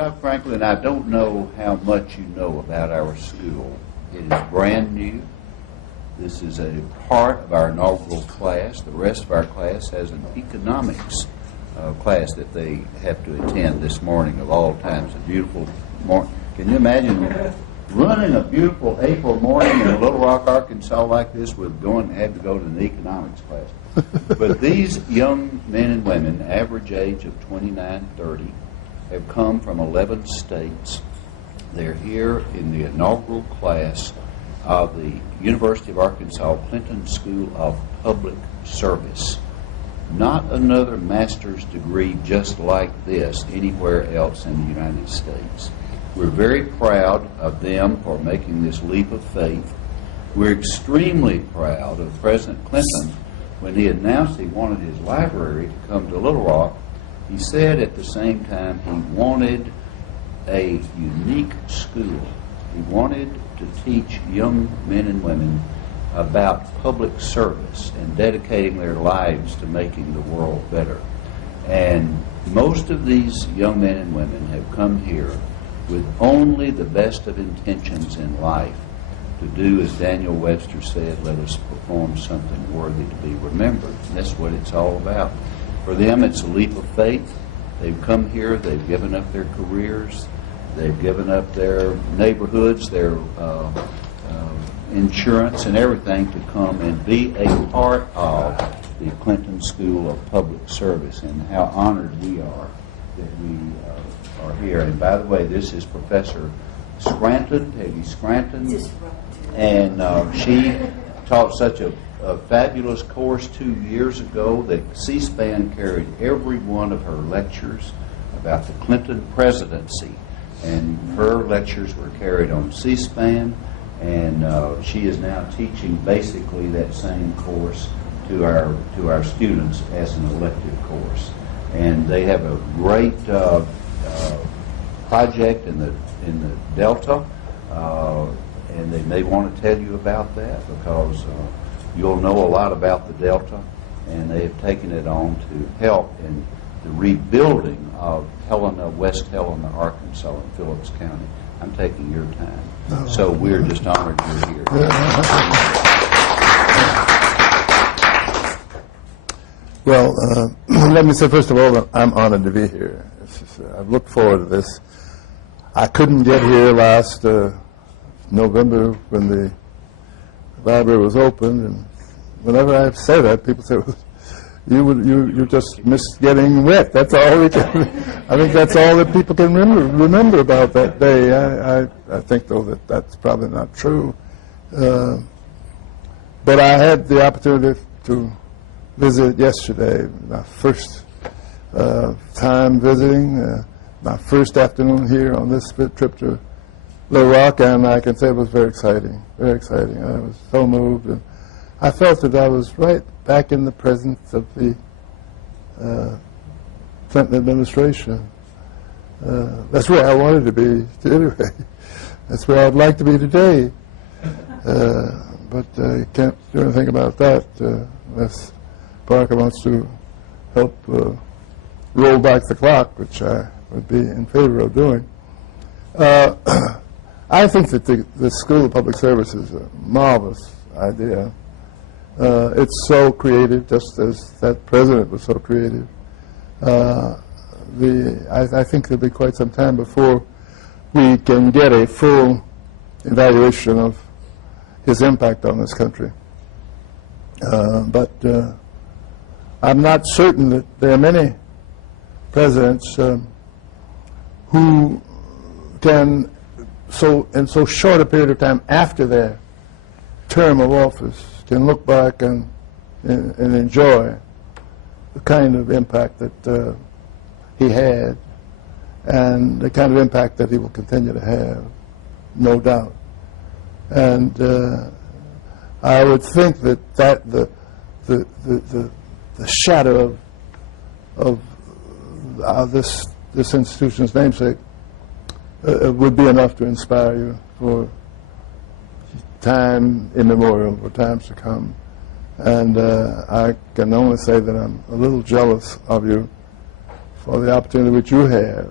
Dr. Franklin, I don't know how much you know about our school. It is brand new. This is a part of our inaugural class. The rest of our class has an economics class that they have to attend this morning of all times. A beautiful morning. Can you imagine running a beautiful April morning in Little Rock, Arkansas like this with have to go to an economics class? But these young men and women, average age of 29, 30, have come from 11 states. They're here in the inaugural class of the University of Arkansas Clinton School of Public Service. Not another master's degree just like this anywhere else in the United States. We're very proud of them for making this leap of faith. We're extremely proud of President Clinton. When he announced he wanted his library to come to Little Rock, he said at the same time he wanted a unique school. He wanted to teach young men and women about public service and dedicating their lives to making the world better. And most of these young men and women have come here with only the best of intentions in life to do, as Daniel Webster said, let us perform something worthy to be remembered. And that's what it's all about. For them, it's a leap of faith. They've come here, they've given up their careers, they've given up their neighborhoods, their insurance and everything to come and be a part of the Clinton School of Public Service, and how honored we are that we are here. And by the way, this is Professor Scranton, Peggy Scranton, and she taught such a fabulous course 2 years ago that C-SPAN carried every one of her lectures about the Clinton presidency, and her lectures were carried on C-SPAN, and she is now teaching basically that same course to our students as an elective course. And they have a great project in the Delta, and they may want to tell you about that, because you'll know a lot about the Delta, and they have taken it on to help in the rebuilding of West Helena, Arkansas, and Phillips County. I'm taking your time, so we're just honored you're here. Well, let me say first of all that I'm honored to be here. I've looked forward to this. I couldn't get here last November when the library was open, and whenever I say that, people say, well, you just missed getting wet. That's all we can. I think that's all that people can remember about that day. I think, though, that that's probably not true. But I had the opportunity to visit yesterday, my first time visiting, my first afternoon here on this trip to Little Rock, and I can say it was very exciting, very exciting. I was so moved, and I felt that I was right back in the presence of the Clinton administration. That's where I wanted to be, anyway. That's where I'd like to be today. But you can't do anything about that unless Parker wants to help roll back the clock, which I would be in favor of doing. I think that the School of Public Service is a marvelous idea. It's so creative, just as that president was so creative. I think there'll be quite some time before we can get a full evaluation of his impact on this country. But I'm not certain that there are many presidents who can, in so short a period of time after their term of office, can look back and enjoy the kind of impact that he had, and the kind of impact that he will continue to have, no doubt. And I would think that the shadow of this institution's namesake would be enough to inspire you for time immemorial, for times to come. And I can only say that I'm a little jealous of you for the opportunity which you have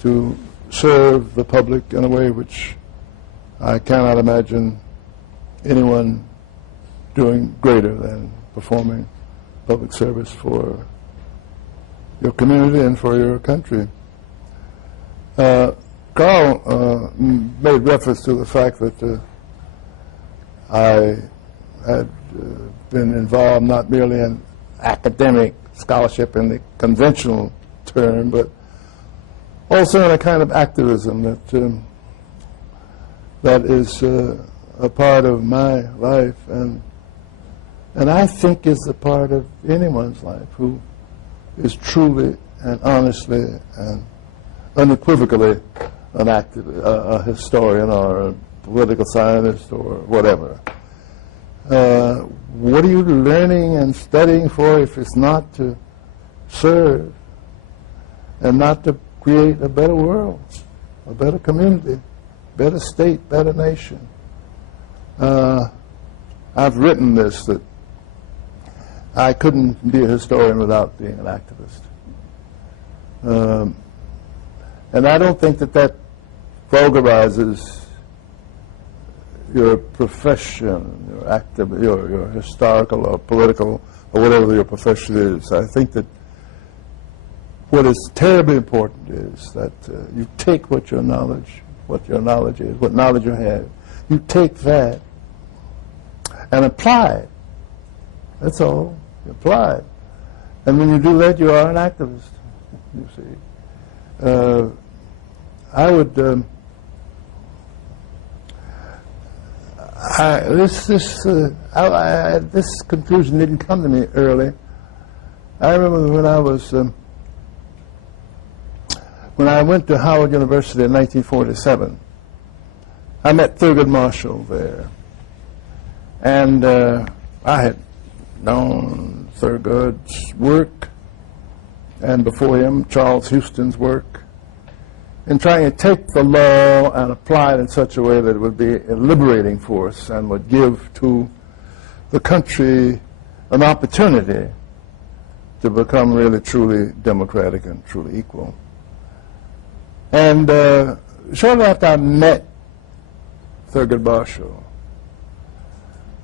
to serve the public in a way which I cannot imagine anyone doing greater than performing public service for your community and for your country. Carl made reference to the fact that I had been involved not merely in academic scholarship in the conventional term, but also in a kind of activism that is a part of my life, and I think is a part of anyone's life who is truly and honestly and unequivocally an a historian or a political scientist or whatever. What are you learning and studying for if it's not to serve and not to create a better world, a better community, better state, better nation? I've written this, that I couldn't be a historian without being an activist. And I don't think that that vulgarizes your profession, your historical or political or whatever your profession is. I think that what is terribly important is that you take what your knowledge is, what knowledge you have, you take that and apply it. That's all. You apply it. And when you do that, you are an activist, you see. I would... this conclusion didn't come to me early. I remember when I went to Howard University in 1947, I met Thurgood Marshall there. And I had known Thurgood's work, and before him, Charles Houston's work, in trying to take the law and apply it in such a way that it would be a liberating force and would give to the country an opportunity to become really truly democratic and truly equal. And shortly after I met Thurgood Marshall,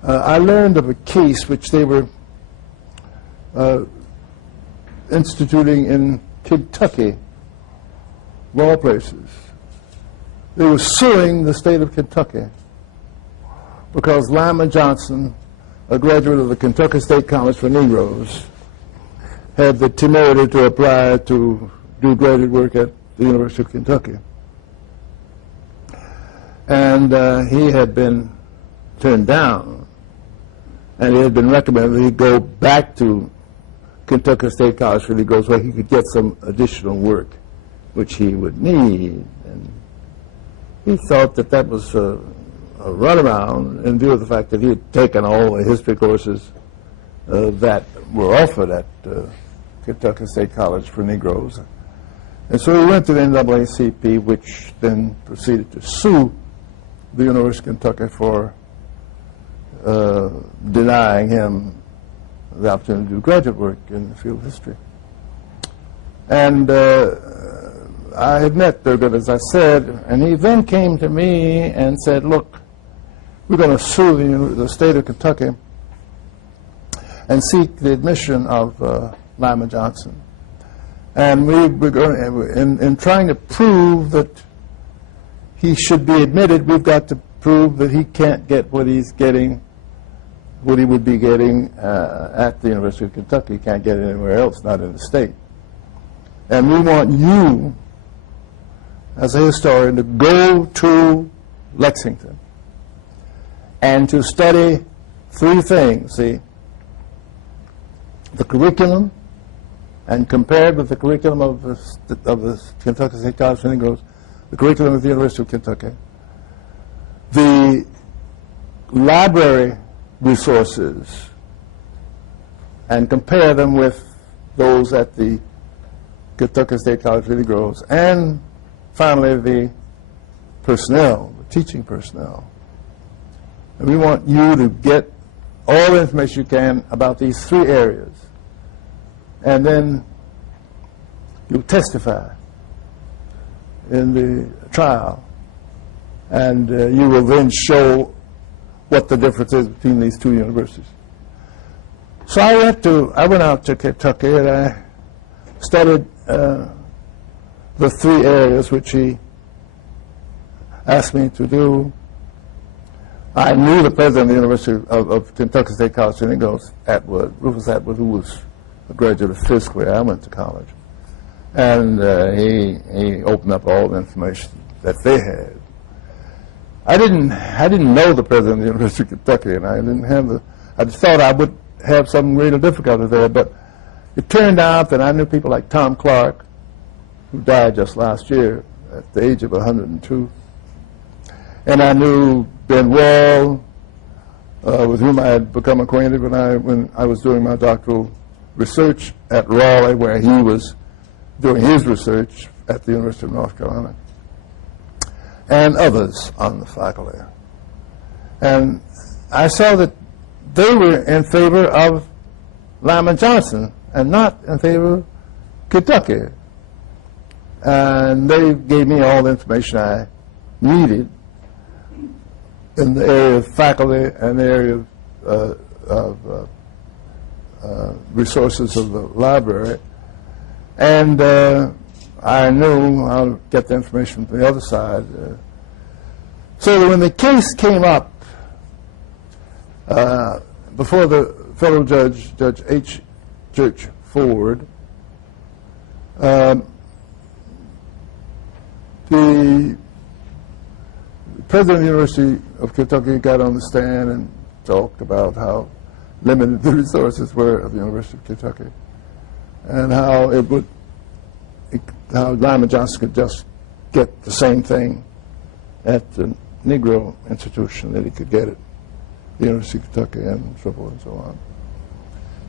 I learned of a case which they were instituting in Kentucky, of all places. They were suing the state of Kentucky because Lyman Johnson, a graduate of the Kentucky State College for Negroes, had the temerity to apply to do graduate work at the University of Kentucky. And he had been turned down, and it had been recommended that he go back to Kentucky State College for Negroes where he could get some additional work which he would need. And he thought that that was a runaround in view of the fact that he had taken all the history courses that were offered at Kentucky State College for Negroes. And so he went to the NAACP, which then proceeded to sue the University of Kentucky for denying him the opportunity to do graduate work in the field of history. And I had met Thurgood, as I said, and he then came to me and said, look, we're going to sue the state of Kentucky and seek the admission of Lyman Johnson. And we're going, in trying to prove that he should be admitted, we've got to prove that he can't get what he's getting, what he would be getting at the University of Kentucky. He can't get it anywhere else, not in the state. And we want you, as a historian, to go to Lexington and to study three things. See, the curriculum, and compared with the curriculum of the Kentucky State College for Negroes, the curriculum of the University of Kentucky, the library resources, and compare them with those at the Kentucky State College for Negroes, and finally the personnel, the teaching personnel. And we want you to get all the information you can about these three areas, and then you'll testify in the trial, and you will then show what the difference is between these two universities. So I went out to Kentucky, and I studied the three areas which he asked me to do. I knew the president of the University of Kentucky State College, and he goes, Rufus Atwood, who was a graduate of Fisk, where I went to college. And he opened up all the information that they had. I didn't know the president of the University of Kentucky, and I just thought I would have some greater difficulty there, but it turned out that I knew people like Tom Clark, who died just last year at the age of 102, and I knew Ben Wall, with whom I had become acquainted when I was doing my doctoral research at Raleigh, where he was doing his research at the University of North Carolina, and others on the faculty. And I saw that they were in favor of Lyman Johnson and not in favor of Kentucky. And they gave me all the information I needed in the area of faculty and the area of resources of the library. And I knew how to get the information from the other side. So that when the case came up before the federal judge, Judge H. Church Ford, the president of the University of Kentucky got on the stand and talked about how limited the resources were of the University of Kentucky, and how how Lyman Johnson could just get the same thing at the Negro institution that he could get at the University of Kentucky, and so forth and so on.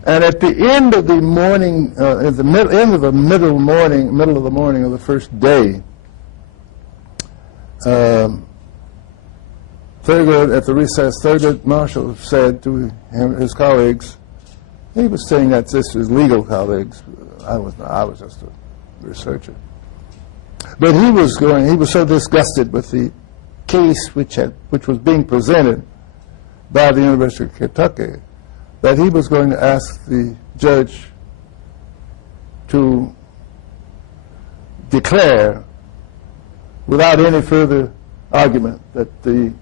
And at the end of the morning, at the middle of the morning of the first day, Thurgood, at the recess, Thurgood Marshall said to his colleagues, he was saying that this was legal colleagues. I was just a researcher. But he was so disgusted with the case which was being presented by the University of Kentucky that he was going to ask the judge to declare, without any further argument, that the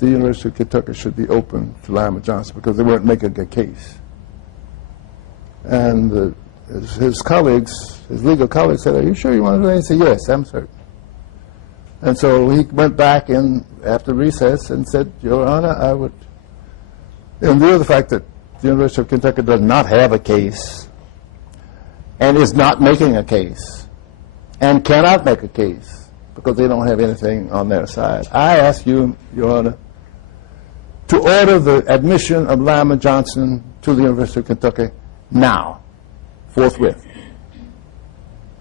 University of Kentucky should be open to Lyman Johnson because they weren't making a case. And his colleagues, his legal colleagues said, "Are you sure you want to do that?" He said, "Yes, I'm certain." And so he went back in after recess and said, "Your Honor, I would, in view of the fact that the University of Kentucky does not have a case and is not making a case and cannot make a case because they don't have anything on their side, I ask you, Your Honor, to order the admission of Lyman Johnson to the University of Kentucky now, forthwith."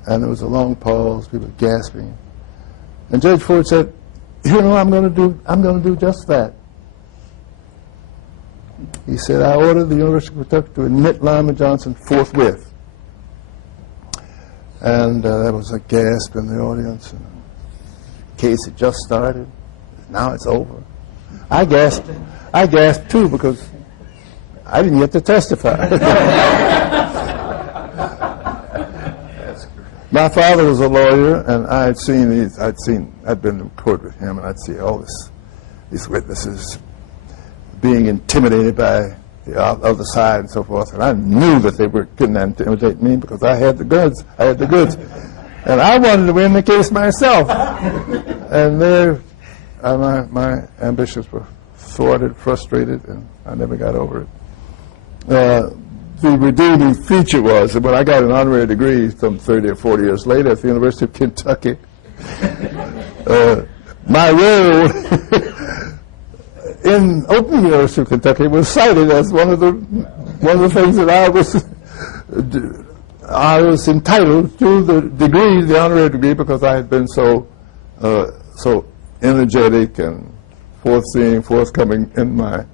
And there was a long pause, people gasping. And Judge Ford said, "You know, I'm going to do just that." He said, "I order the University of Kentucky to admit Lyman Johnson forthwith." And there was a gasp in the audience. And the case had just started. Now it's over. I gasped too because I didn't get to testify. My father was a lawyer, and I'd been in court with him, and I'd see all these witnesses being intimidated by the other side and so forth, and I knew that they couldn't intimidate me because I had the goods. And I wanted to win the case myself. And there, my ambitions were thwarted, frustrated, and I never got over it. The redeeming feature was that when I got an honorary degree some 30 or 40 years later at the University of Kentucky, my role in opening the University of Kentucky was cited as one of the things that I was entitled to the honorary degree, because I had been so energetic and forthcoming in my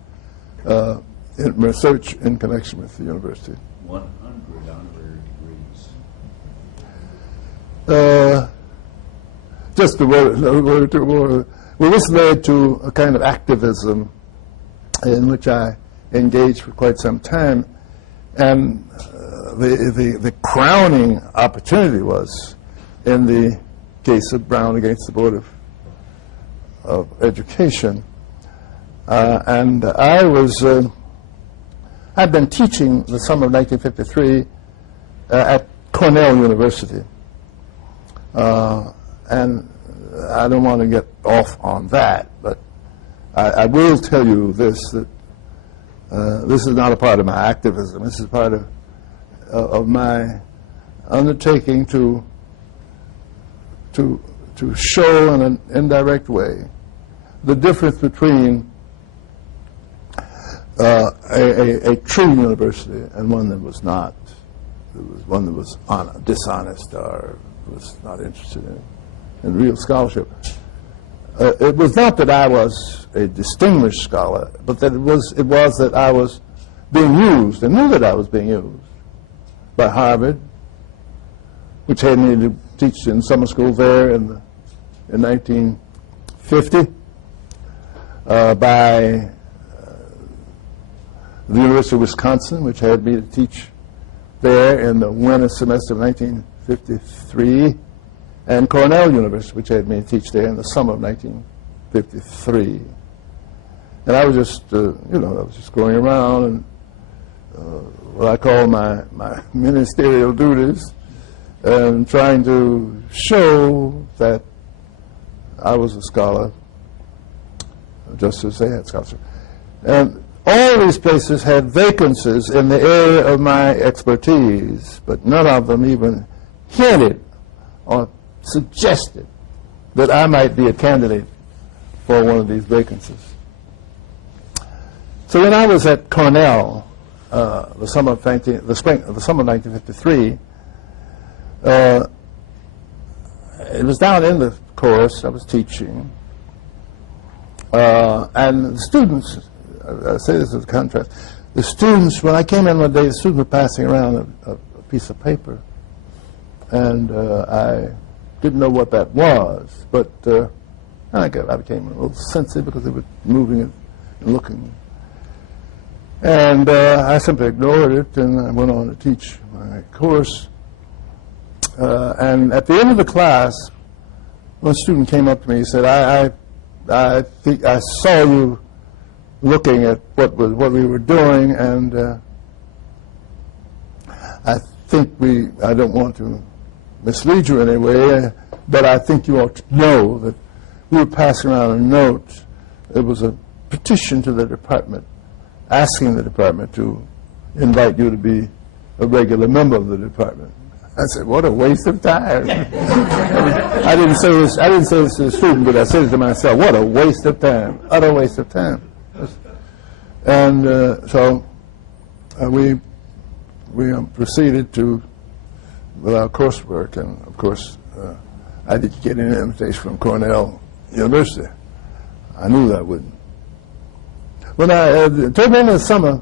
research in connection with the university. 100 honorary degrees. just a word or more. Well, this led to a kind of activism in which I engaged for quite some time, and the crowning opportunity was in the case of Brown against the Board of Education. And I'd been teaching the summer of 1953 at Cornell University. And I don't want to get off on that, but I will tell you this, that this is not a part of my activism. This is part of my undertaking to show in an indirect way the difference between a true university and one that was not. It was one that was dishonest or was not interested in real scholarship. It was not that I was a distinguished scholar, but that it was that I was being used, and knew that I was being used by Harvard, which had me to teach in summer school there in 1950, by the University of Wisconsin, which had me to teach there in the winter semester of 1953, and Cornell University, which had me to teach there in the summer of 1953. And I was just, I was just going around and what I call my ministerial duties, and trying to show that I was a scholar, just as they had scholarship. And all these places had vacancies in the area of my expertise, but none of them even hinted or suggested that I might be a candidate for one of these vacancies. So when I was at Cornell, the summer of 1953, it was down in the course I was teaching, and the students, I say this as a contrast, the students, when I came in one day, the students were passing around a piece of paper, and I didn't know what that was, but I became a little sensitive because they were moving it and looking. And I simply ignored it, and I went on to teach my course. And at the end of the class, one student came up to me and said, I think I saw you looking at what we were doing, and I think I don't want to mislead you in any way, but I think you ought to know that we were passing around a note. It was a petition to the department, asking the department to invite you to be a regular member of the department. I said, what a waste of time. I didn't say this to the student, but I said it to myself, what a waste of time, utter waste of time. And so we proceeded with our coursework, and of course I didn't get an invitation from Cornell University. I knew that I wouldn't. When I toward the end of the summer,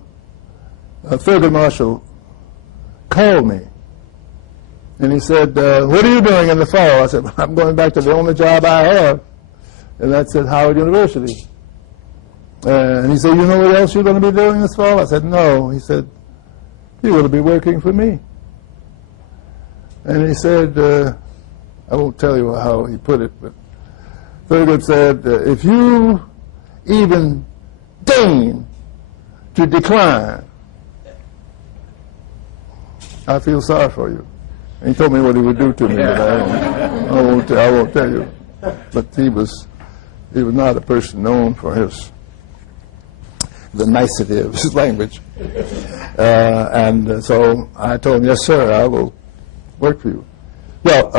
Thurgood Marshall called me, and he said, what are you doing in the fall? I said, well, I'm going back to the only job I have, and that's at Howard University. And he said, you know what else you're going to be doing this fall? I said, no. He said, you're going to be working for me. And he said, I won't tell you how he put it, but Thurgood said, if you even deign to decline, I feel sorry for you. And he told me what he would do to me, but I won't tell you. But he was not a person known for the nicety of his language. And so I told him, yes, sir, I will work for you. Well,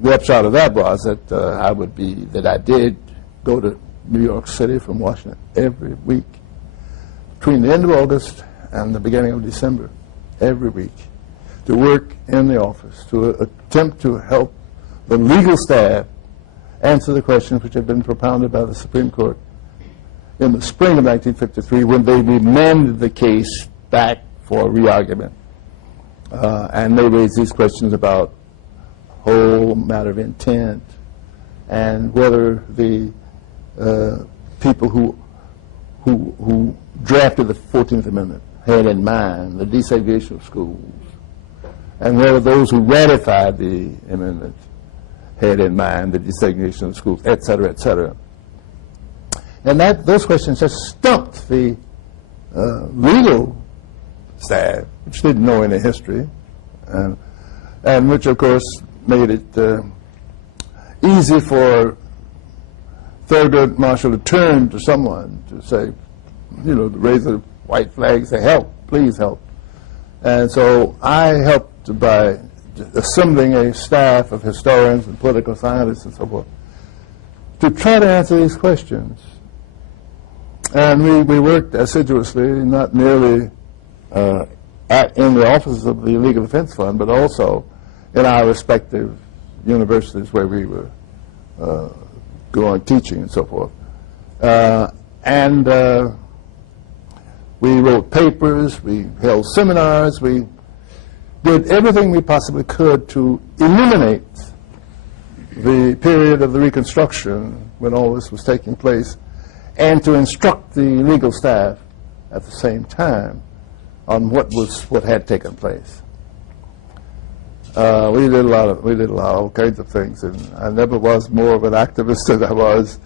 the upshot of that was that I did go to New York City from Washington every week, between the end of August and the beginning of December, every week, to work in the office, to attempt to help the legal staff answer the questions which had been propounded by the Supreme Court in the spring of 1953 when they remanded the case back for re-argument. And they raised these questions about whole matter of intent, and whether the people who drafted the 14th Amendment had in mind the desegregation of schools, and whether those who ratified the amendment had in mind the desegregation of schools, et cetera, et cetera. And those questions just stumped the legal staff, which didn't know any history, and which, of course, made it easy for Thurgood Marshall to turn to someone to say, you know, to raise a white flag, say, help, please help. And so I helped by assembling a staff of historians and political scientists and so forth to try to answer these questions. And we worked assiduously, not merely in the offices of the Legal Defense Fund, but also in our respective universities where we were going teaching and so forth. We wrote papers, we held seminars, we did everything we possibly could to eliminate the period of the Reconstruction when all this was taking place, and to instruct the legal staff at the same time on what had taken place. We did a lot of all kinds of things, and I never was more of an activist than I was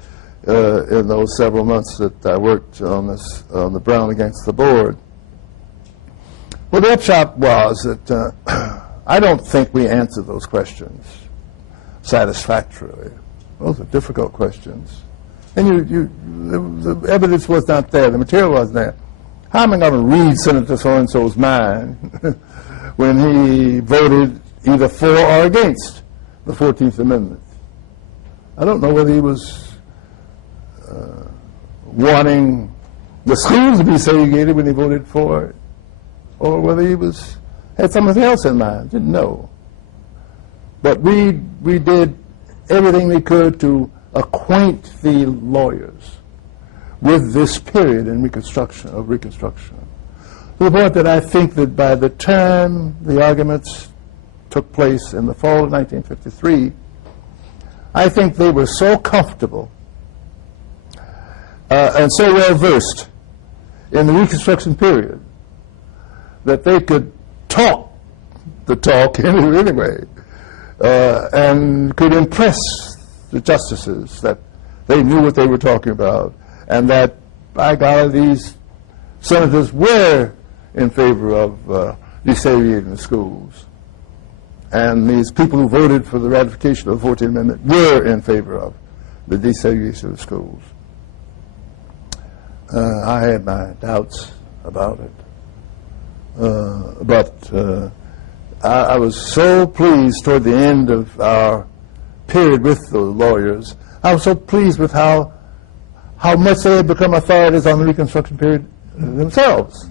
in those several months that I worked on the Brown against the Board. Well, the upshot was that I don't think we answered those questions satisfactorily. Those are difficult questions. And the evidence was not there, the material wasn't there. How am I going to read Senator so-and-so's mind when he voted either for or against the 14th Amendment? I don't know whether he was wanting the schools to be segregated when he voted for it, or whether he had something else in mind. Didn't know. But we did everything we could to acquaint the lawyers with this period in Reconstruction, to the point that I think that by the time the arguments took place in the fall of 1953, I think they were so comfortable and so well versed in the Reconstruction period that they could talk the talk anyway, and could impress the justices that they knew what they were talking about, and that, by golly, these senators were in favor of desegregating the schools. And these people who voted for the ratification of the 14th Amendment were in favor of the desegregation of the schools. I had my doubts about it. But I was so pleased toward the end of our period with the lawyers. I was so pleased with how much they had become authorities on the Reconstruction period themselves.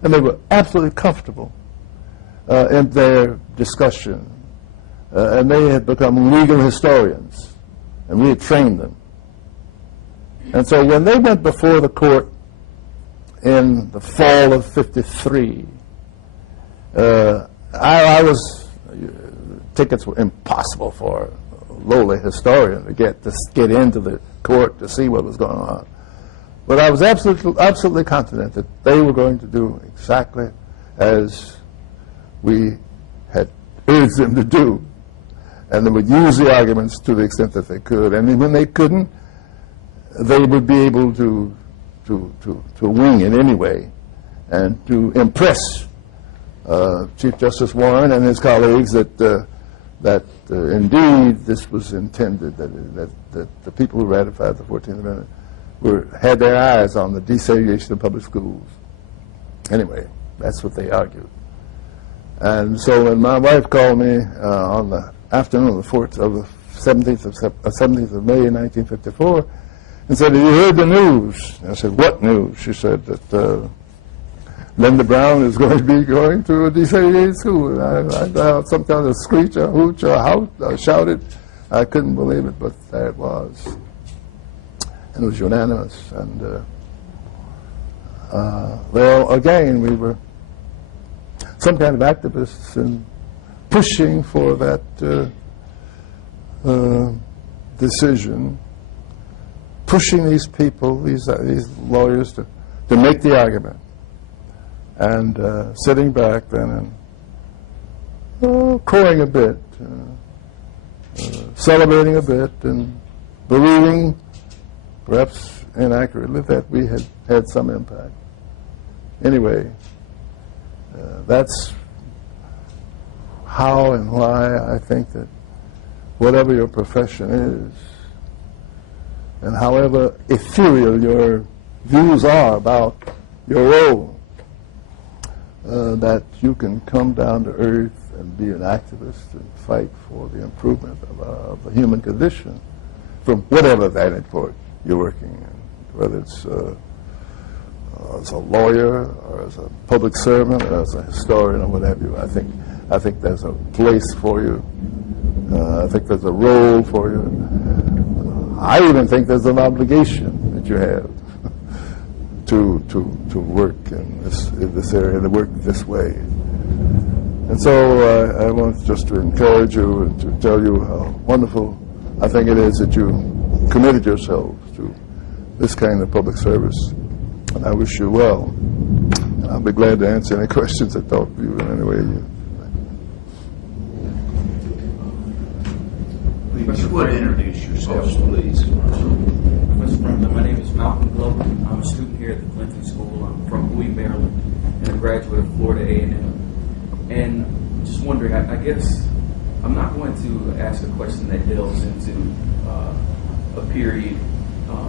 And they were absolutely comfortable in their discussion. And they had become legal historians, and we had trained them. And so when they went before the court in the fall of '53, tickets were impossible for a lowly historian to get into the court to see what was going on. But I was absolutely confident that they were going to do exactly as we had urged them to do, and they would use the arguments to the extent that they could. And when they couldn't, they would be able to wing it anyway, and to impress Chief Justice Warren and his colleagues that indeed this was intended, that the people who ratified the 14th Amendment had their eyes on the desegregation of public schools. Anyway, that's what they argued. And so when my wife called me on the afternoon of the 17th of May, 1954, and said, "Have you heard the news?" I said, "What news?" She said that Linda Brown is going to be going to a desegregated school. I sometimes a screech, a hooch, or a hout, I shouted. I couldn't believe it, but there it was. And it was unanimous. And well, again, we were some kind of activists in pushing for that decision, pushing these people, these lawyers, to make the argument, and sitting back then and crowing a bit, celebrating a bit, and believing, perhaps inaccurately, that we had some impact. Anyway, that's how and why I think that whatever your profession is, and however ethereal your views are about your role, that you can come down to earth and be an activist and fight for the improvement of the human condition from whatever vantage point you're working in, whether it's as a lawyer or as a public servant or as a historian or what have you. I think there's a place for you. I think there's a role for you. I even think there's an obligation that you have to work in this area, to work this way. And so I want just to encourage you and to tell you how wonderful I think it is that you committed yourselves to this kind of public service. And I wish you well. And I'll be glad to answer any questions that talk to you in any way you. Please, you would introduce yourselves, please. Professor Preemption, my name is Malcolm Glover. I'm a student here at the Clinton School. I'm from Bowie, Maryland, and a graduate of Florida A&M. And just wondering, I guess I'm not going to ask a question that delves into a period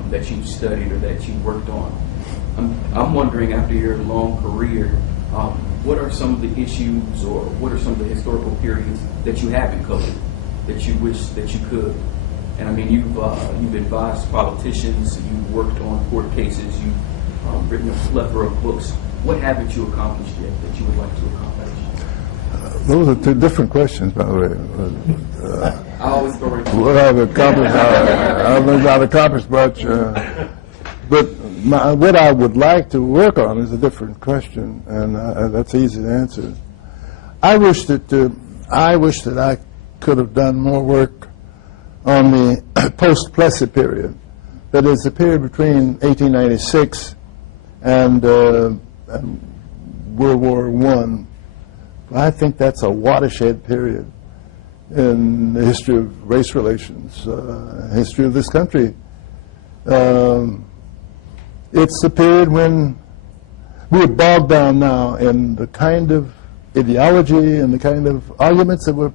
that you've studied or that you've worked on. I'm wondering, after your long career, what are some of the issues or what are some of the historical periods that you haven't covered that you wish that you could? And I mean, you've advised politicians, you've worked on court cases, you've written a plethora of books. What haven't you accomplished yet that you would like to accomplish? Those are two different questions, by the way. I always throw it. What I've accomplished, I've not accomplished much. But what I would like to work on is a different question, and that's easy to answer. I wish that I could have done more work on the post-Plessy period. That is the period between 1896 and World War I. I think that's a watershed period in the history of race relations, history of this country. It's the period when we're bogged down now in the kind of ideology and the kind of arguments that were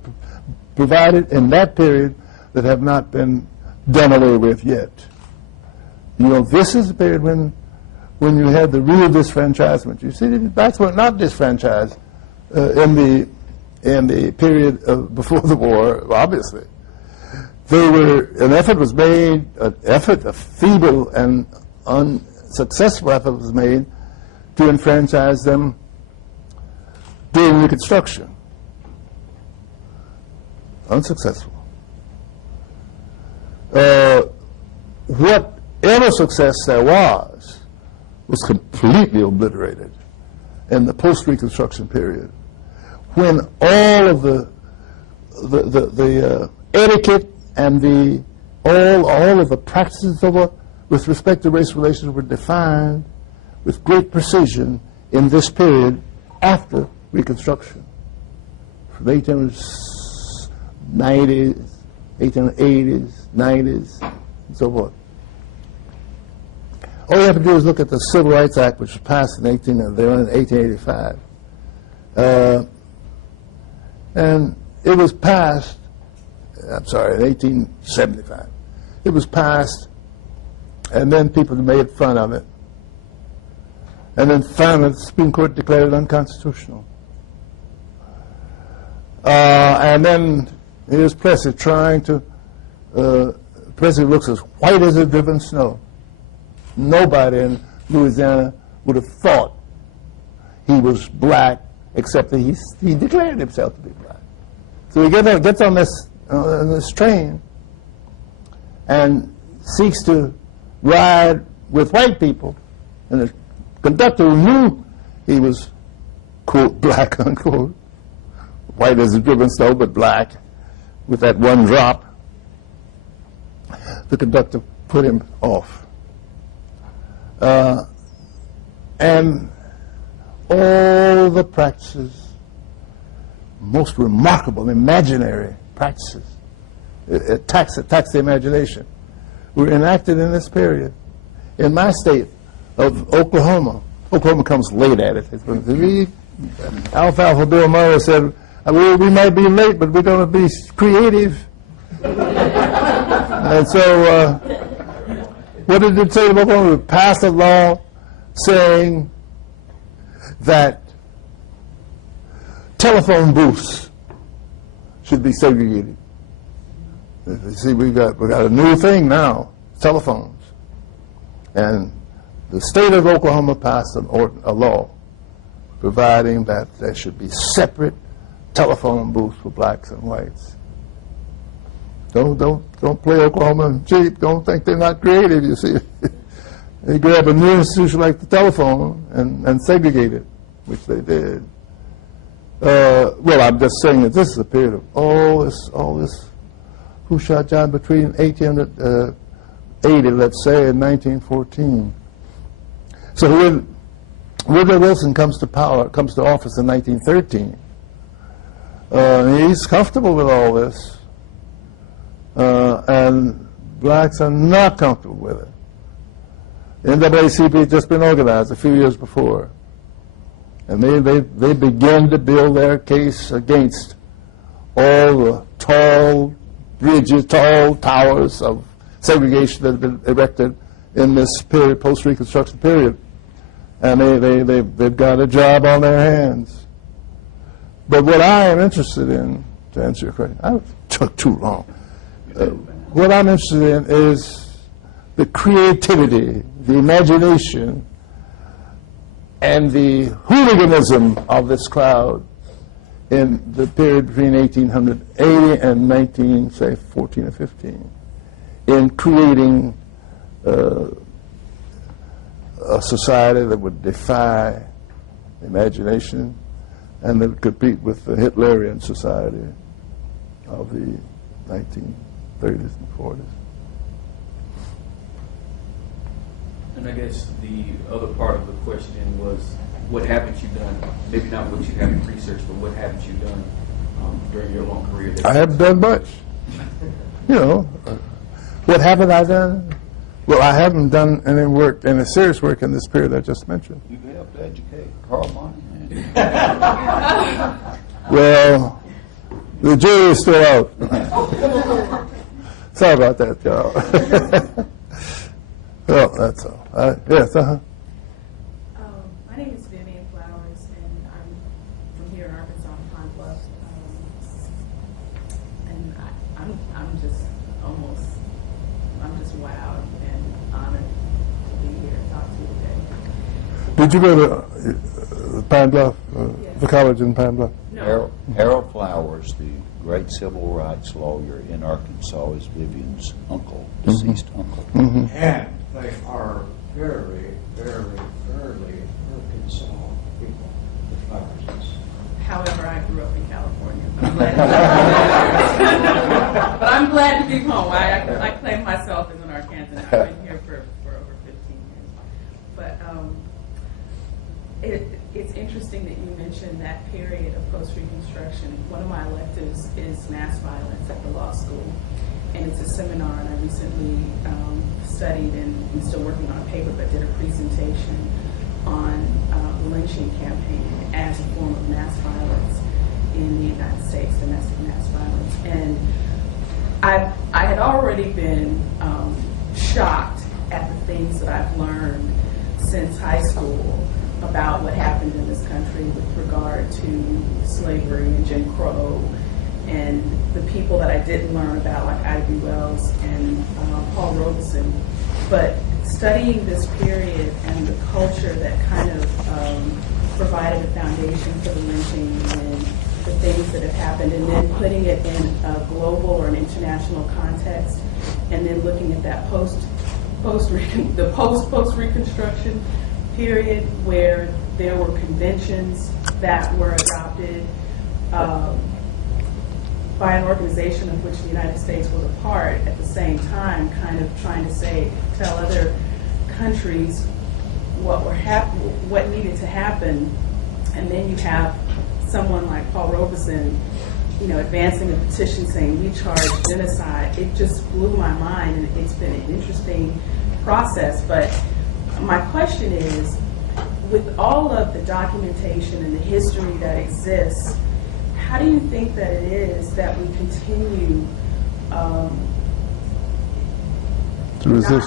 provided in that period that have not been done away with yet. You know, this is the period when you had the real disfranchisement. You see, blacks were not disfranchised in the period before the war, obviously. An effort was made, a feeble and unsuccessful effort was made to enfranchise them during Reconstruction. Unsuccessful. Whatever success there was completely obliterated in the post-Reconstruction period, when all of the etiquette and all of the practices with respect to race relations were defined with great precision in this period after Reconstruction, from the 1890s, 1880s, 90s, and so forth. All you have to do is look at the Civil Rights Act, which was passed in 1885. And it was passed, in 1875. It was passed, and then people made fun of it. And then finally, the Supreme Court declared it unconstitutional. And then here's Plessy trying to, Plessy looks as white as the driven snow. Nobody in Louisiana would have thought he was black, except that he declared himself to be black. So he gets on this train and seeks to ride with white people, and the conductor knew he was, quote, black, unquote, white as a driven snow, but black, with that one drop. the conductor put him off. And all the practices, most remarkable, imaginary practices, attacks the imagination, were enacted in this period. In my state of Oklahoma comes late at it. Alfalfa Bill Murray said, well, we might be late, but we're going to be creative. And so, what did it say about Oklahoma? We passed a law saying that telephone booths should be segregated. You see, we got a new thing now, telephones. And the state of Oklahoma passed a law providing that there should be separate telephone booths for blacks and whites. Don't play Oklahoma cheap. Don't think they're not creative, you see. They grab a new institution like the telephone and segregate it, which they did. Well, I'm just saying that this is a period of all this who shot John between 1880, let's say, and 1914. So when Woodrow Wilson comes to office in 1913, he's comfortable with all this, and blacks are not comfortable with it. The NAACP had just been organized a few years before, and they began to build their case against all the tall bridges, tall towers of segregation that have been erected in this period, post-Reconstruction period. And they've got a job on their hands. But what I am interested in, to answer your question, I took too long. What I'm interested in is the creativity, the imagination, and the hooliganism of this crowd in the period between 1880 and 1914 or 15, in creating a society that would defy imagination and that would compete with the Hitlerian society of the 1930s and 40s. And I guess the other part of the question was, what haven't you done? Maybe not what you haven't researched, but what haven't you done during your long career? I haven't done much. You know, what haven't I done? Well, I haven't done any work, any serious work in this period I just mentioned. You helped educate Carl Monahan. Well, the jury is still out. Sorry about that, y'all. Well, that's all. Yes, My name is Vivian Flowers, and I'm from here in Arkansas, Pine Bluff. And I'm just wowed and honored to be here and talk to you today. Did you go to Pine Bluff, Yes. the college in Pine Bluff? No. Harold Flowers, the great civil rights lawyer in Arkansas, is Vivian's uncle, deceased uncle. Mm-hmm. And they are very, very early Arkansas people, the Flowerses. However, I grew up in California. But I'm glad to be home. I claim myself as an Arkansan. I've been here for over 15 years. But it's interesting that you mentioned that period of post-Reconstruction. One of my electives is mass violence at the law school. And it's a seminar, and I recently studied, and I'm still working on a paper, but did a presentation on the lynching campaign as a form of mass violence in the United States, domestic mass violence. And I had already been shocked at the things that I've learned since high school about what happened in this country with regard to slavery and Jim Crow, and the people that I didn't learn about, like Ida B. Wells and Paul Robeson. But studying this period and the culture that kind of provided a foundation for the lynching and the things that have happened, and then putting it in a global or an international context, and then looking at that post-Reconstruction period where there were conventions that were adopted by an organization of which the United States was a part, at the same time kind of trying to tell other countries what needed to happen. And then you have someone like Paul Robeson, advancing a petition saying we charge genocide. It just blew my mind, and it's been an interesting process. But my question is, with all of the documentation and the history that exists, how do you think that it is that we continue not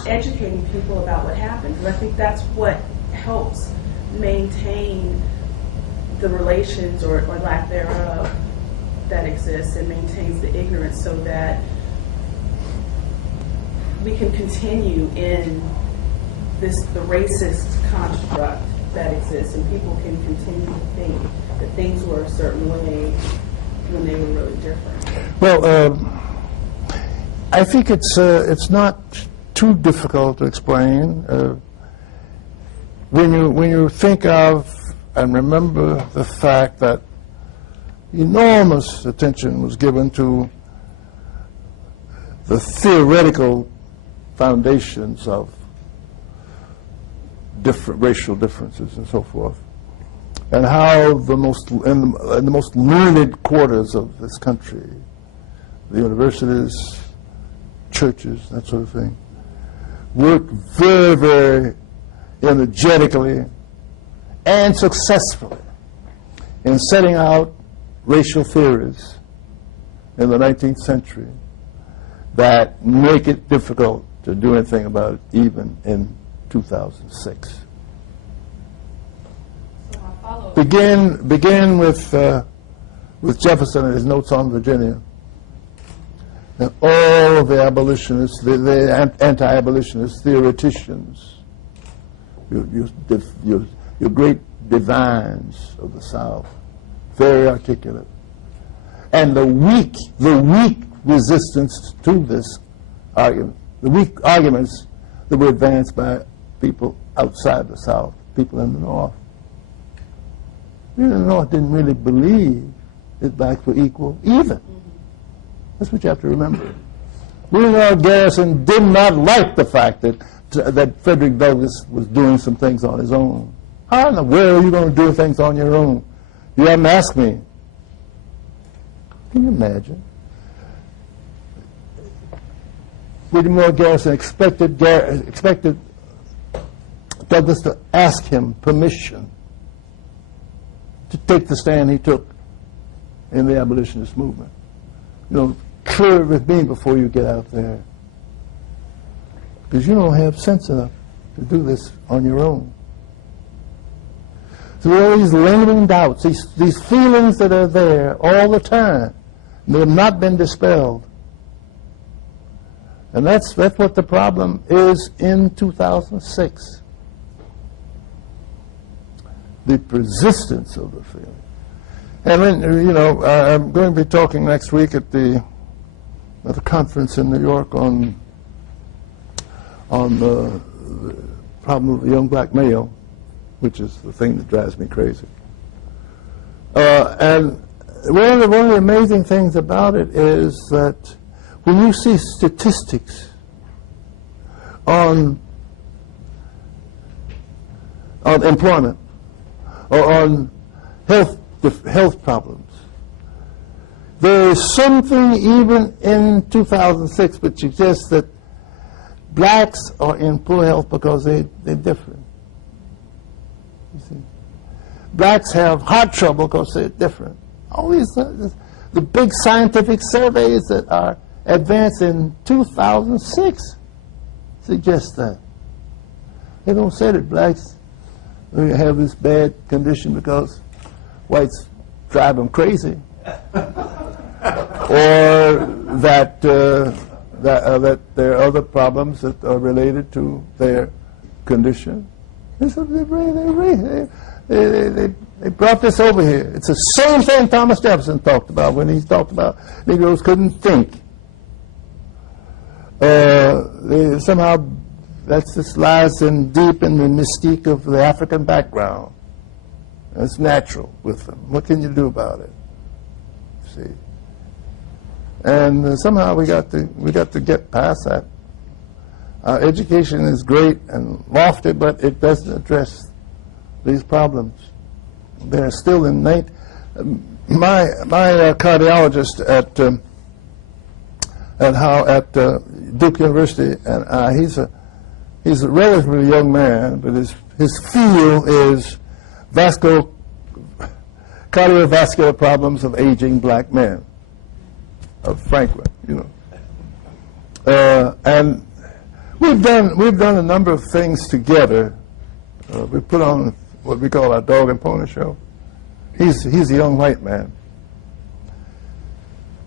educating people about what happened? Because I think that's what helps maintain the relations or lack thereof that exists, and maintains the ignorance, so that we can continue in the racist construct that exists, and people can continue to think that things were a certain way when they were really different. Well, I think it's not too difficult to explain. When you think of and remember the fact that enormous attention was given to the theoretical foundations of different racial differences and so forth, and how in the most learned quarters of this country, the universities, churches, that sort of thing, worked very, very energetically and successfully in setting out racial theories in the 19th century that make it difficult to do anything about it even in 2006. Begin with Jefferson and his notes on Virginia. And all of the abolitionists, the anti-abolitionist theoreticians, your great divines of the South, very articulate, and the weak resistance to this argument, the weak arguments that were advanced by people outside the South, people in the North. People in the North didn't really believe that blacks were equal either. That's what you have to remember. William L. Garrison did not like the fact that Frederick Douglass was doing some things on his own. How in the world are you going to do things on your own? You haven't asked me. Can you imagine? William L. Garrison expected Douglass to ask him permission to take the stand he took in the abolitionist movement. Clear with me before you get out there, because you don't have sense enough to do this on your own. So there are these lingering doubts, these feelings that are there all the time. They have not been dispelled. And that's what the problem is in 2006. The persistence of the feeling. And then, I'm going to be talking next week at the conference in New York on the problem of the young black male, which is the thing that drives me crazy. And one of the amazing things about it is that when you see statistics on employment or on health problems, there is something even in 2006 which suggests that blacks are in poor health because they're different. You see, blacks have heart trouble because they're different. All these the big scientific surveys that are advanced in 2006 suggest that. They don't say that blacks have this bad condition because whites drive them crazy, or that there are other problems that are related to their condition. They brought this over here. It's the same thing Thomas Jefferson talked about when he talked about Negroes couldn't think. Somehow that's just lies in deep in the mystique of the African background. It's natural with them. What can you do about it? See? And somehow we got to get past that. Our education is great and lofty, but it doesn't address these problems. They're still innate. My cardiologist at Duke University, and he's a relatively young man, but his field is cardiovascular problems of aging black men, of Franklin, and we've done a number of things together. We put on what we call our dog and pony show. He's a young white man,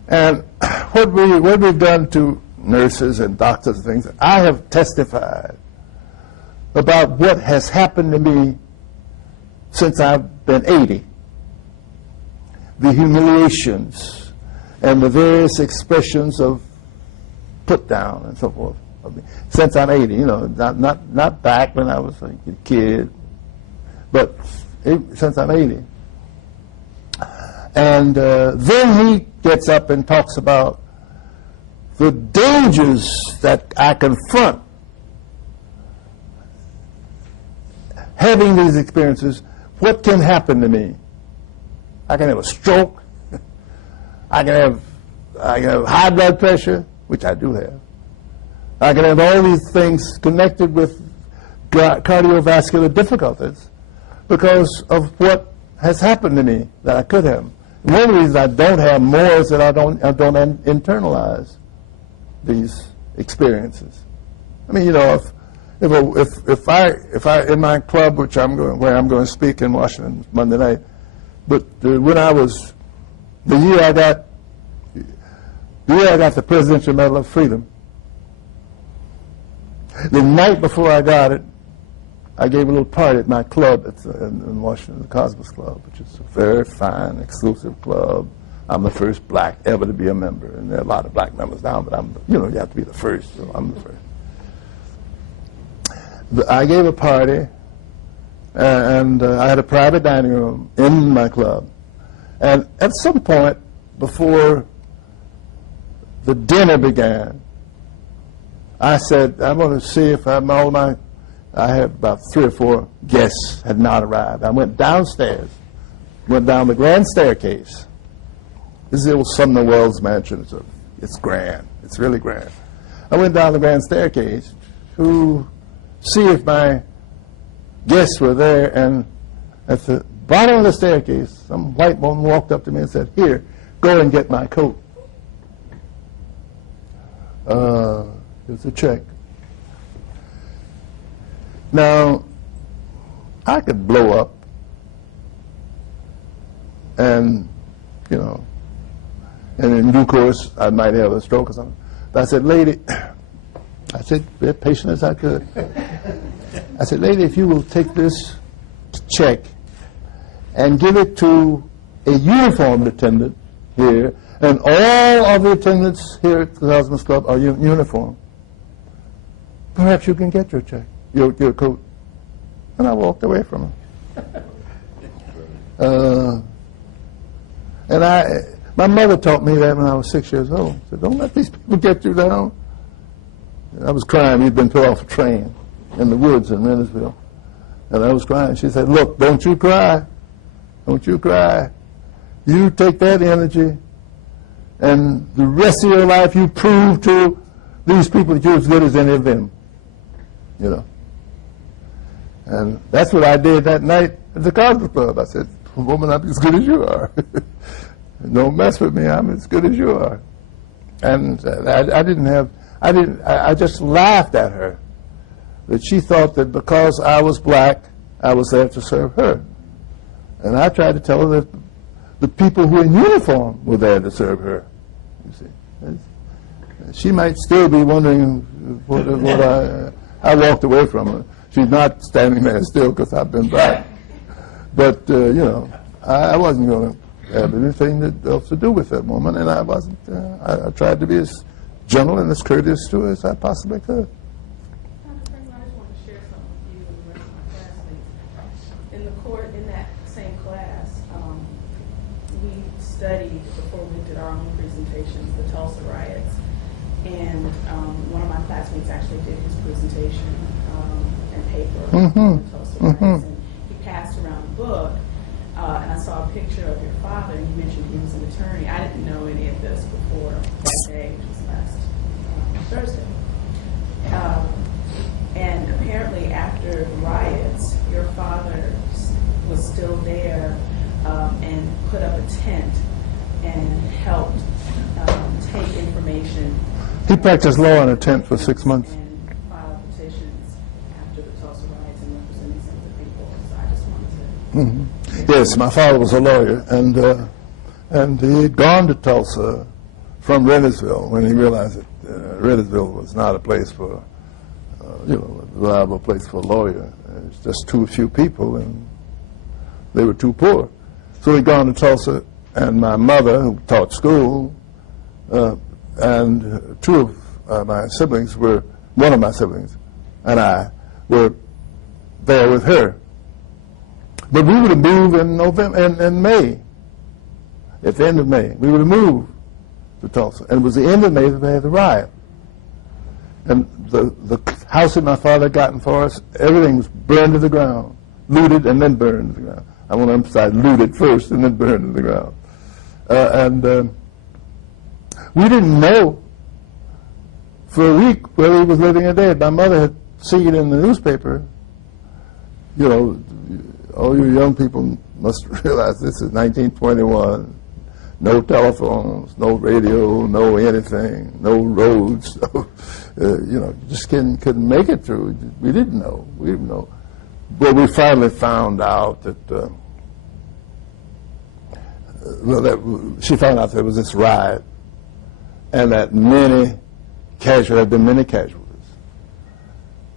and what we've done to nurses and doctors and things, I have testified about what has happened to me since I've been 80. The humiliations and the various expressions of put down and so forth. Since I'm 80, not back when I was a kid, but since I'm 80. And then he gets up and talks about the dangers that I confront having these experiences. What can happen to me? I can have a stroke. I can have high blood pressure, which I do have. I can have all these things connected with cardiovascular difficulties because of what has happened to me that I could have. One of the reasons I don't have more is that I don't internalize these experiences. I mean, if I in my club, where I'm going to speak in Washington Monday night, but when I was the year I got the Presidential Medal of Freedom, the night before I got it, I gave a little party at my club in Washington, the Cosmos Club, which is a very fine, exclusive club. I'm the first black ever to be a member, and there are a lot of black members now, but you have to be the first, so I'm the first. I gave a party, and I had a private dining room in my club. And at some point before the dinner began, I said, I'm going to see if I had about 3 or 4 guests had not arrived. I went downstairs, went down the grand staircase. This is the old Sumner Wells mansion. It's grand. It's really grand. I went down the grand staircase to see if my guests were there, and at the bottom of the staircase, some white woman walked up to me and said, "Here, go and get my coat." Here's a check. Now, I could blow up and, and in due course, I might have a stroke or something. But I said, "Lady," I said, as patient as I could, I said, "Lady, if you will take this check and give it to a uniformed attendant here, and all of the attendants here at the Cosmos Club are uniformed, perhaps you can get your check, your coat." And I walked away from her. And my mother taught me that when I was 6 years old. She said, "Don't let these people get you down." And I was crying. We'd been put off a train in the woods in Rennersville. And I was crying. She said, "Look, don't you cry. Don't you cry. You take that energy, and the rest of your life you prove to these people that you're as good as any of them." And that's what I did that night at the Cosmos Club. I said, "Woman, I'm as good as you are. Don't mess with me. I'm as good as you are." And I just laughed at her, that she thought that because I was black, I was there to serve her. And I tried to tell her that the people who were in uniform were there to serve her. You see, she might still be wondering what I walked away from her. She's not standing there still because I've been black. But I wasn't going to have anything else to do with that woman, and I wasn't. I tried to be as gentle and as courteous to her as I possibly could. Dr. Franklin, I just want to share something with you and the rest of my classmates. In that same class, we studied, before we did our own presentations, the Tulsa Jenkins actually did his presentation and paper Mhm. on the Tulsa Riots, Mhm. and he passed around the book, and I saw a picture of your father, and you mentioned he was an attorney. I didn't know any of this before that day, which was last Thursday. And apparently after the riots, your father was still there and put up a tent and helped take information. He practiced law in a tent for 6 months. And filed petitions after the Tulsa riots and representing some of the people. So I just wanted to. Yes, my father was a lawyer, and he had gone to Tulsa from Rennersville when he realized that Rennersville was not a place for, a reliable place for a lawyer. It's just too few people, and they were too poor. So he'd gone to Tulsa, and my mother, who taught school, and two of my siblings one of my siblings and I were there with her. But we would have moved in November, in May, at the end of May. We would have moved to Tulsa. And it was the end of May that they had the riot. And the house that my father had gotten for us, everything was burned to the ground, looted and then burned to the ground. I want to emphasize looted first and then burned to the ground. We didn't know for a week whether he was living or dead. My mother had seen in the newspaper, all you young people must realize this is 1921. No telephones, no radio, no anything, no roads. Just couldn't make it through. We didn't know. But we finally found out that, she found out there was this riot and that there had been many casualties.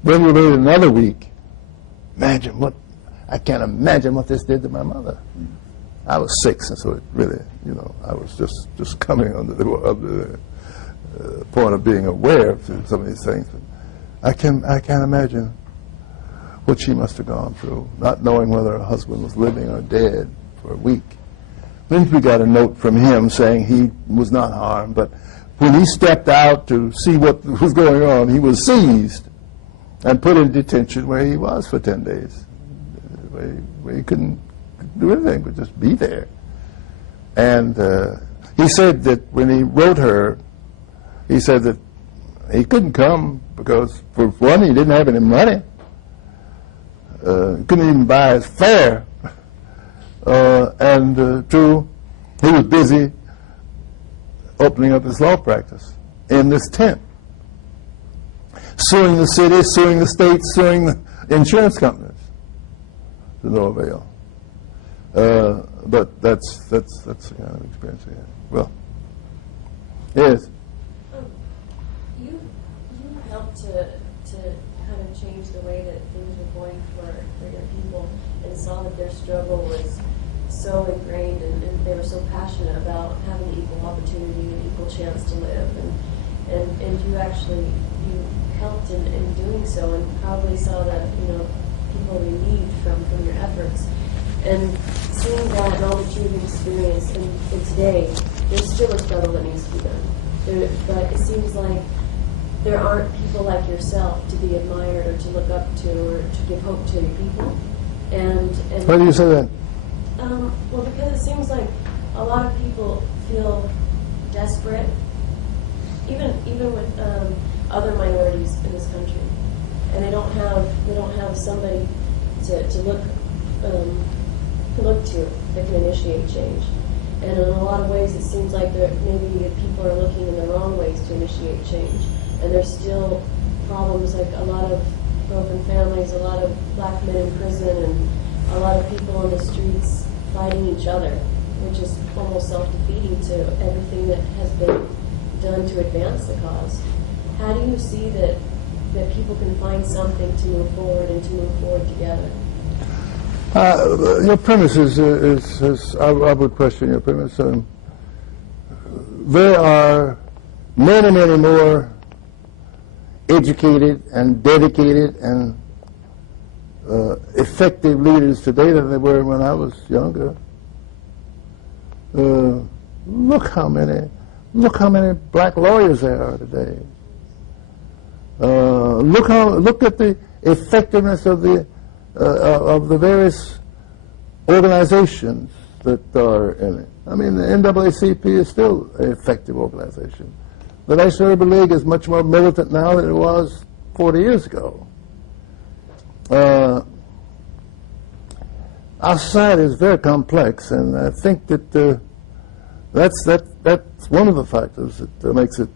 Then we waited another week. I can't imagine what this did to my mother. I was 6, and so it really, I was just coming under the point of being aware of some of these things. I can't imagine what she must have gone through, not knowing whether her husband was living or dead for a week. Then we got a note from him saying he was not harmed, but when he stepped out to see what was going on, he was seized and put in detention where he was for 10 days, where he couldn't do anything but just be there. And he said that when he wrote her, he said that he couldn't come because, for one, he didn't have any money. Couldn't even buy his fare. And two, he was busy opening up his law practice in this tent, suing the city, suing the state, suing the insurance companies to no avail. But that's the kind of experience we had. Well, yes. You helped to kind of change the way that things were going for your people, and saw that their struggle was so ingrained, and they were so passionate about having equal opportunity and equal chance to live, and you helped in doing so, and probably saw that people relieved from your efforts. And seeing that and all that you've experienced, and today, there's still a struggle that needs to be done. But it seems like there aren't people like yourself to be admired or to look up to or to give hope to your people. And Why do you say that? Well, because it seems like a lot of people feel desperate, even with other minorities in this country, and they don't have somebody to look to that can initiate change. And in a lot of ways, it seems like maybe people are looking in the wrong ways to initiate change. And there's still problems like a lot of broken families, a lot of black men in prison, and a lot of people on the streets fighting each other, which is almost self-defeating to everything that has been done to advance the cause. How do you see that people can find something to move forward and to move forward together? Your premise is I would question your premise. There are many, many more educated and dedicated and effective leaders today than there were when I was younger. Look how many black lawyers there are today. look at the effectiveness of the various organizations that are in it. I mean, the NAACP is still an effective organization. The National Urban League is much more militant now than it was 40 years ago. Our society is very complex, and I think that that's one of the factors that makes it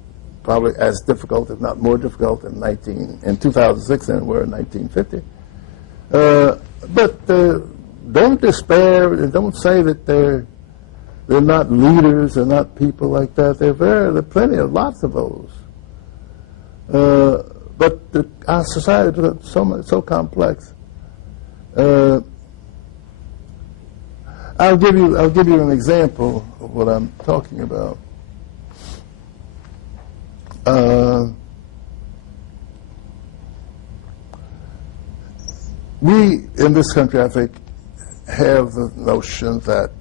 probably as difficult, if not more difficult, in 2006 than it were in 1950. But don't despair, and don't say that they're not leaders, they're not people like that. There are plenty of lots of those. But our society is so complex. I'll give you an example of what I'm talking about. We in this country, I think, have the notion that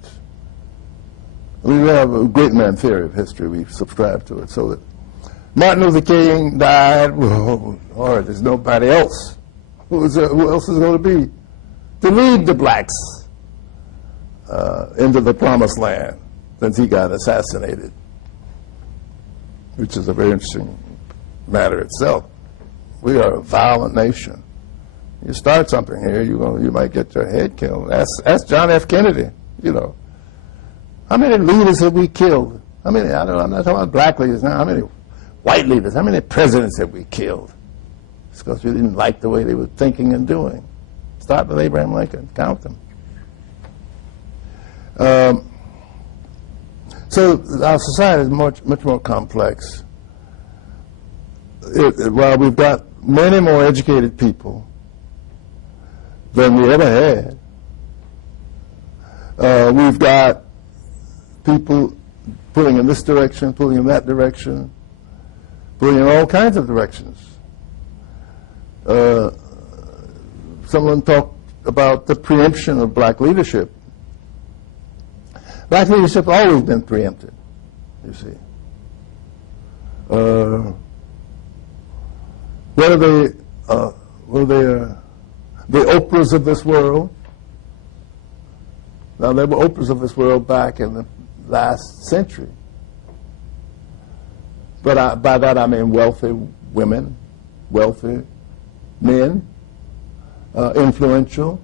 we have a great man theory of history. We subscribe to it, so that Martin Luther King died. Well, all right, there's nobody else. Who else is going to be to lead the blacks into the promised land since he got assassinated, which is a very interesting matter itself. We are a violent nation. You start something here, you might get your head killed. Ask John F. Kennedy. You know, how many leaders have we killed? How many? I'm not talking about black leaders now. How many white leaders? How many presidents have we killed? It's because we didn't like the way they were thinking and doing. Start with Abraham Lincoln. Count them. So our society is much more complex. While we've got many more educated people than we ever had, we've got people pulling in this direction, pulling in that direction, pulling in all kinds of directions. Someone talked about the preemption of black leadership. Black leadership has always been preempted, you see. What are they? The Oprahs of this world. Now, there were Oprahs of this world back in the last century. But by that I mean wealthy women, wealthy men, influential.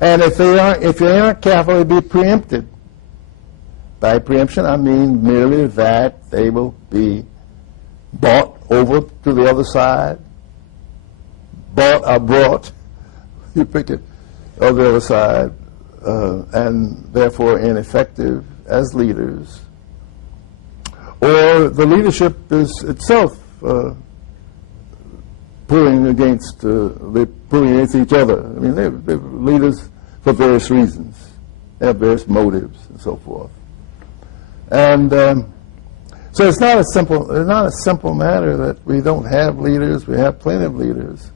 And if they aren't careful, they'll be preempted. By preemption, I mean merely that they will be bought over to the other side, bought or brought, you pick it, on the other side, and therefore ineffective as leaders. Or the leadership is itself pulling against each other. I mean, they're leaders for various reasons. They have various motives and so forth. And so it's not a simple matter that we don't have leaders. We have plenty of leaders.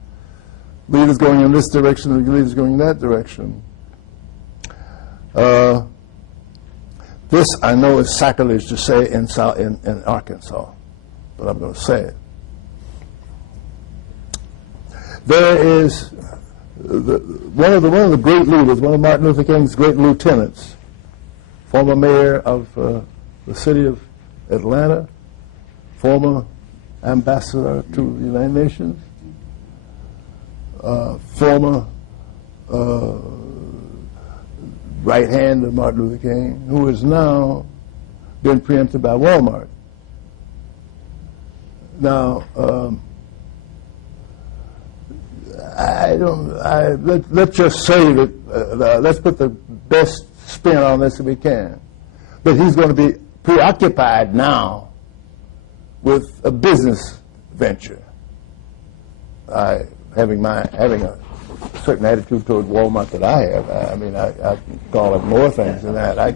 Leaders going in this direction, leaders going in that direction. This I know is sacrilege to say in Arkansas, but I'm going to say it. There is one of the great leaders, one of Martin Luther King's great lieutenants, former mayor of the city of Atlanta, former ambassador to the United Nations, former right hand of Martin Luther King, who has now been preempted by Walmart. Now, let's just say that, let's put the best spin on this that we can. But he's going to be preoccupied now with a business venture. Having a certain attitude toward Walmart that I have, I mean, I can call it more things than that. I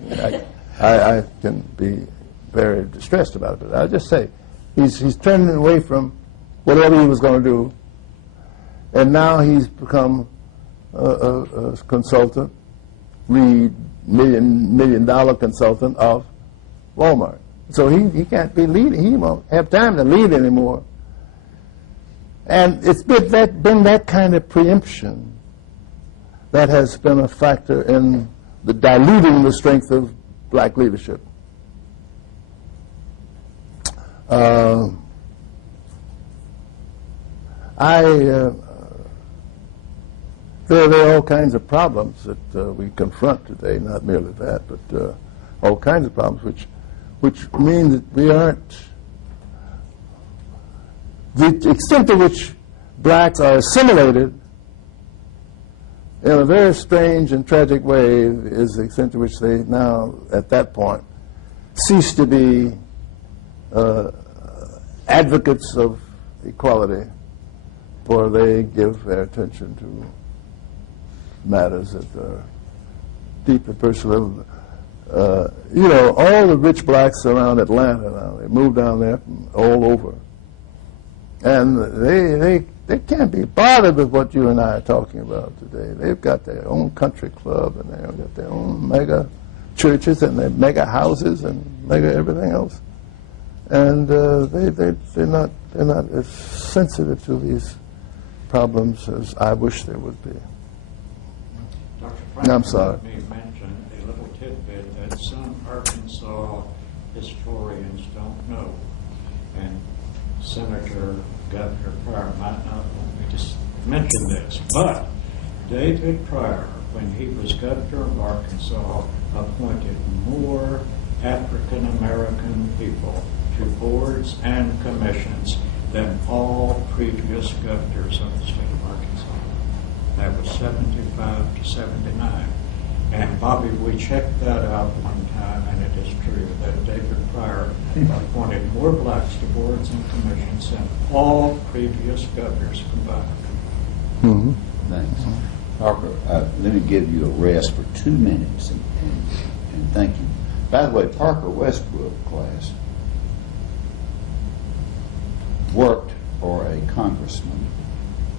can be very distressed about it, but I'll just say he's turning away from whatever he was going to do, and now he's become a consultant, million dollar consultant of Walmart. So he can't be leading. He won't have time to lead anymore And it's been that kind of preemption that has been a factor in the diluting the strength of black leadership. There are all kinds of problems that we confront today, not merely that, but all kinds of problems which mean that we aren't, the extent to which blacks are assimilated in a very strange and tragic way is the extent to which they now, at that point, cease to be advocates of equality, for they give their attention to matters that are deep and personal. You know, all the rich blacks around Atlanta now, they move down there from all over. And they can't be bothered with what you and I are talking about today. They've got their own country club, and they've got their own mega churches, and their mega houses, and mega everything else. And they're not as sensitive to these problems as I wish they would be. Dr. No, I'm Franklin sorry. let me mention a little tidbit that some Arkansas historians don't know. And Senator Governor Pryor might not want me to mention this, but David Pryor, when he was governor of Arkansas, appointed more African American people to boards and commissions than all previous governors of the state of Arkansas. That was 75 to 79. And Bobby, we checked that out one time, and it is true that David Pryor appointed more blacks to boards and commissions than all previous governors combined. Mm-hmm. Thanks. Parker, let me give you a rest for 2 minutes, and thank you. By the way, Parker Westbrook class worked for a congressman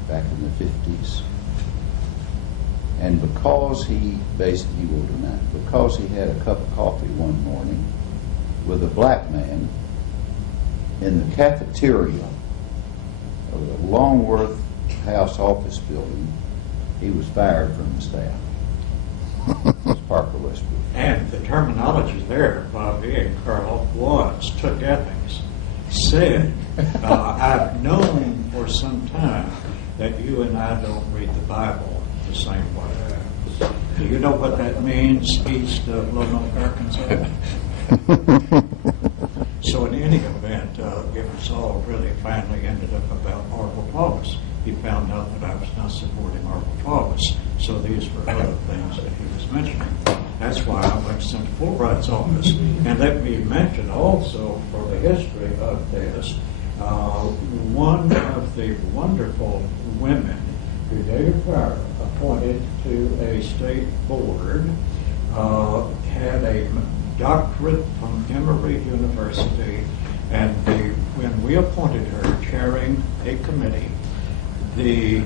back in the 50s. And because he will deny, because he had a cup of coffee one morning with a black man in the cafeteria of the Longworth House office building, he was fired from the staff. It was Parker Westbrook. And the terminology there, Bobby and Carl, was took ethics. Said, I've known for some time that you and I don't read the Bible the same way. Do you know what that means east of Lonoke, Arkansas? So in any event, it was all really finally ended up about Orville Paulus. He found out that I was not supporting Orville Paulus. So these were other things that he was mentioning. That's why I went to Senator Fulbright's office. And let me mention also, for the history of this, one of the wonderful women who David Pryor appointed to a state board had a doctorate from Emory University, and when we appointed her chairing a committee, the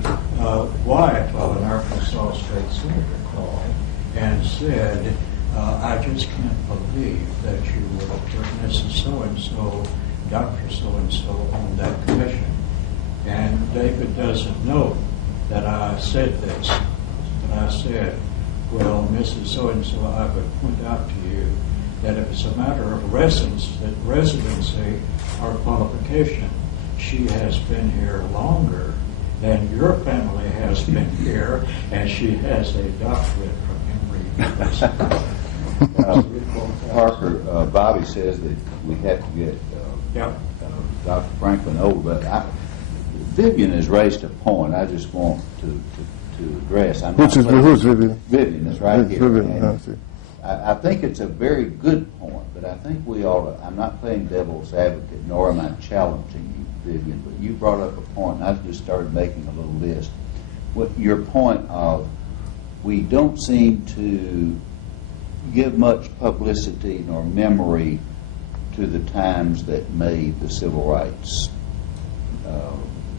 wife of an Arkansas state senator called and said, I just can't believe that you would have put Mrs. So-and-so, Dr. So-and-so on that commission. And David doesn't know that I said this, but I said, well, Mrs. So-and-so, I would point out to you that if it's a matter of residency or qualification, she has been here longer than your family has been here, and she has a doctorate from Emory University. Parker, Bobby says that we have to get Dr. Franklin over, but Vivian has raised a point I just want to address. Who's Vivian? Vivian is right here. Vivian, I see. I think it's a very good point, but I think we ought to, I'm not playing devil's advocate, nor am I challenging you, Vivian, but you brought up a point, and I just started making a little list. What your point of, we don't seem to give much publicity nor memory to the times that made the civil rights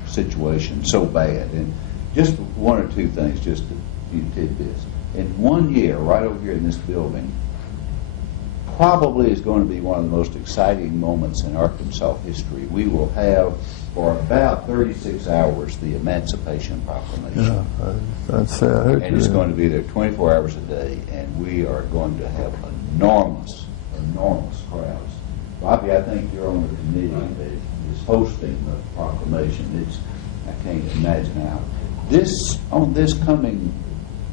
situation so bad. And just one or two things, just a few tidbits. In 1 year, right over here in this building, probably is going to be one of the most exciting moments in Arkansas history. We will have for about 36 hours the Emancipation Proclamation. Yeah, I heard And you. it's going to be there 24 hours a day, and we are going to have enormous crowds. Bobby, I think you're on the committee that is hosting the proclamation. I can't imagine how. On this coming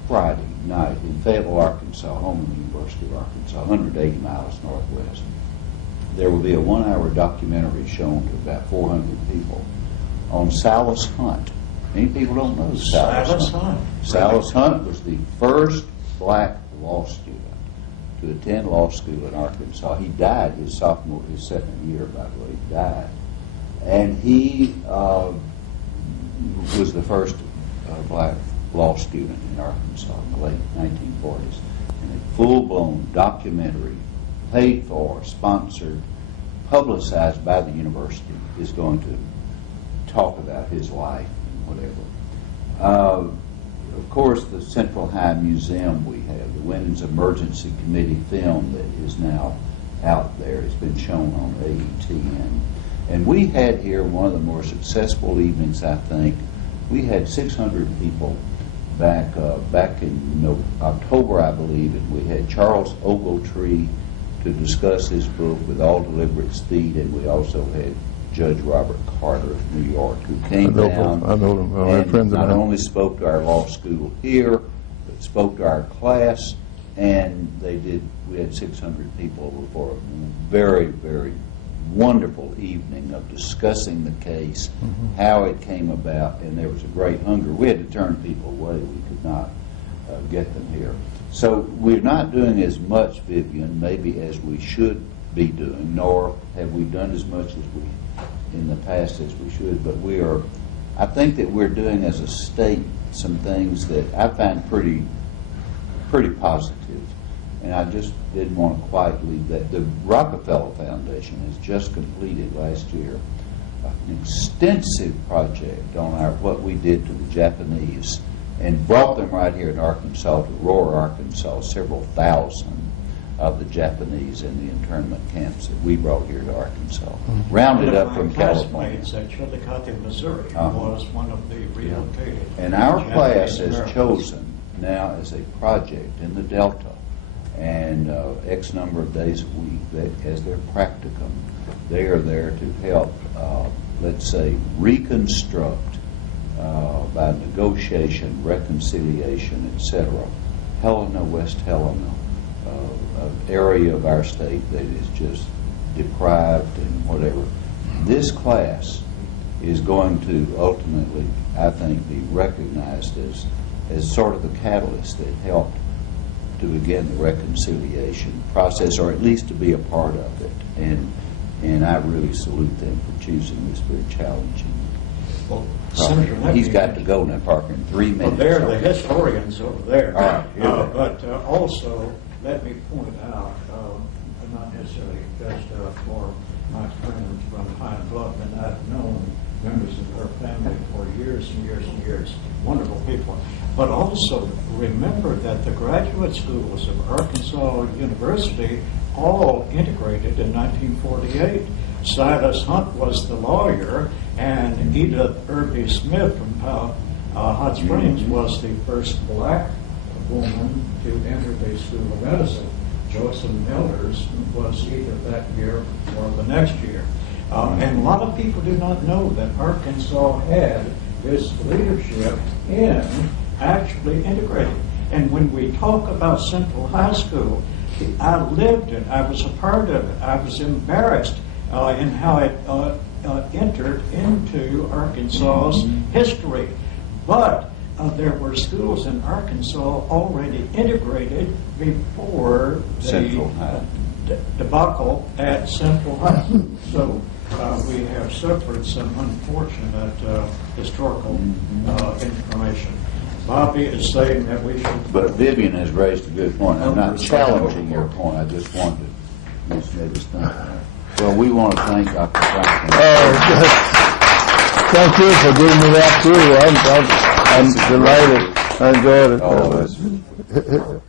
Friday night in Fayetteville, Arkansas, home of the University of Arkansas, 180 miles northwest, there will be a 1-hour documentary shown to about 400 people on Silas Hunt. Many people don't know Silas Hunt. Silas Hunt was the first black law student to attend law school in Arkansas. He died his second year, by the way. He died. And he was the first black law student in Arkansas in the late 1940s. And a full-blown documentary, paid for, sponsored, publicized by the university, is going to talk about his life and whatever. Of course, the Central High Museum, we have the Women's Emergency Committee film that is now out there. It's been shown on AETN. And we had here one of the more successful evenings, I think. We had 600 people back in October, I believe, and we had Charles Ogletree to discuss his book With All Deliberate Speed, and we also had Judge Robert Carter of New York, who came down I know him. Well, and not only spoke to our law school here, but spoke to our class, and we had 600 people over for a very, very wonderful evening of discussing the case, how it came about, and there was a great hunger. We had to turn people away. We could not get them here. So we're not doing as much, Vivian, maybe as we should be doing, nor have we done as much as we in the past as we should, but I think that we're doing as a state some things that I find pretty positive. And I just didn't want to quite leave that. The Rockefeller Foundation has just completed last year an extensive project on what we did to the Japanese and brought them right here in Arkansas, to Aurora, Arkansas, several thousand of the Japanese in the internment camps that we brought here to Arkansas, rounded up from California. At Chillicothe, Missouri, was one of the relocated. And our class Japanese has chosen now as a project in the Delta, and X number of days a week, that as their practicum, they are there to help, let's say, reconstruct by negotiation, reconciliation, etc., Helena, West Helena, an area of our state that is just deprived and whatever. This class is going to ultimately, I think, be recognized as sort of the catalyst that helped to begin the reconciliation process, or at least to be a part of it. And I really salute them for choosing this very challenging Well, Senator, project. He's got to go now, Parker, in 3 minutes. Well, they're the historians over there. All right, here we go. But also, let me point out, not necessarily just for my friends from Pine Bluff, and I've known members of her family for years and years and years, wonderful people, but also remember that the graduate schools of Arkansas University all integrated in 1948. Silas Hunt was the lawyer, and Edith Irby Smith from Hot Springs was the first black woman to enter the School of Medicine. Joseph Elders was either that year or the next year. And a lot of people do not know that Arkansas had this leadership in actually integrating. And when we talk about Central High School, I lived it. I was a part of it. I was embarrassed in how it entered into Arkansas's history. But there were schools in Arkansas already integrated before the debacle at Central High. So we have suffered some unfortunate historical information. Bobby is saying that we should... But Vivian has raised a good point. I'm not challenging your point. I just wanted to just make us think. Well, we want to thank Dr. Franklin. Thank you for giving me that too. I'm delighted. I enjoyed it. Oh,